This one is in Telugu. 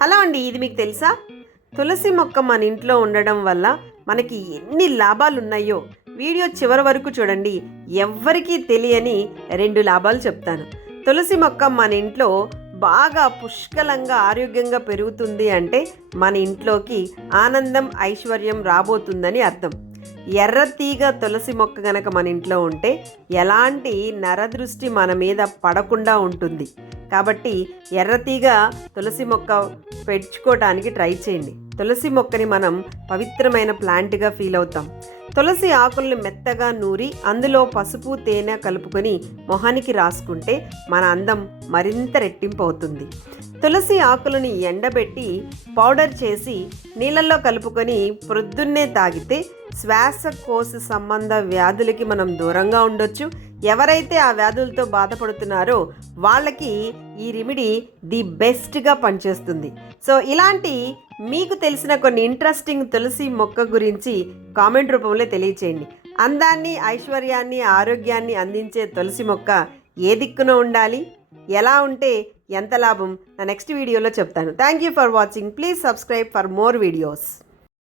హలో అండి, ఇది మీకు తెలుసా? తులసి మొక్క మన ఇంట్లో ఉండడం వల్ల మనకి ఎన్ని లాభాలు ఉన్నాయో వీడియో చివరి వరకు చూడండి. ఎవ్వరికీ తెలియని 2 లాభాలు చెప్తాను. తులసి మొక్క మన ఇంట్లో బాగా పుష్కలంగా ఆరోగ్యంగా పెరుగుతుంది అంటే మన ఇంట్లోకి ఆనందం, ఐశ్వర్యం రాబోతుందని అర్థం. ఎర్రతీగ తులసి మొక్క గనక మన ఇంట్లో ఉంటే ఎలాంటి నరదృష్టి మన మీద పడకుండా ఉంటుంది. కాబట్టి ఎర్రతీగ తులసి మొక్క పెంచుకోవడానికి ట్రై చేయండి. తులసి మొక్కని మనం పవిత్రమైన ప్లాంట్గా ఫీల్ అవుతాం. తులసి ఆకుల్ని మెత్తగా నూరి అందులో పసుపు, తేనె కలుపుకొని మొహానికి రాసుకుంటే మన అందం మరింత రెట్టింపు అవుతుంది. తులసి ఆకులను ఎండబెట్టి పౌడర్ చేసి నీళ్ళల్లో కలుపుకొని ప్రొద్దున్నే తాగితే శ్వాసకోశ సంబంధ వ్యాధులకి మనం దూరంగా ఉండొచ్చు. ఎవరైతే ఆ వ్యాధులతో బాధపడుతున్నారో వాళ్ళకి ఈ రెమెడీ ది బెస్ట్గా పనిచేస్తుంది. సో ఇలాంటి మీకు తెలిసిన కొన్ని ఇంట్రెస్టింగ్ తులసి మొక్క గురించి కామెంట్ రూపంలో తెలియచేయండి. అందాన్ని, ఐశ్వర్యాన్ని, ఆరోగ్యాన్ని అందించే తులసి మొక్క ఏ దిక్కున ఉండాలి, ఎలా ఉంటే ఎంత లాభం, నా నెక్స్ట్ వీడియోలో చెప్తాను. Thank you for watching. Please subscribe for more videos.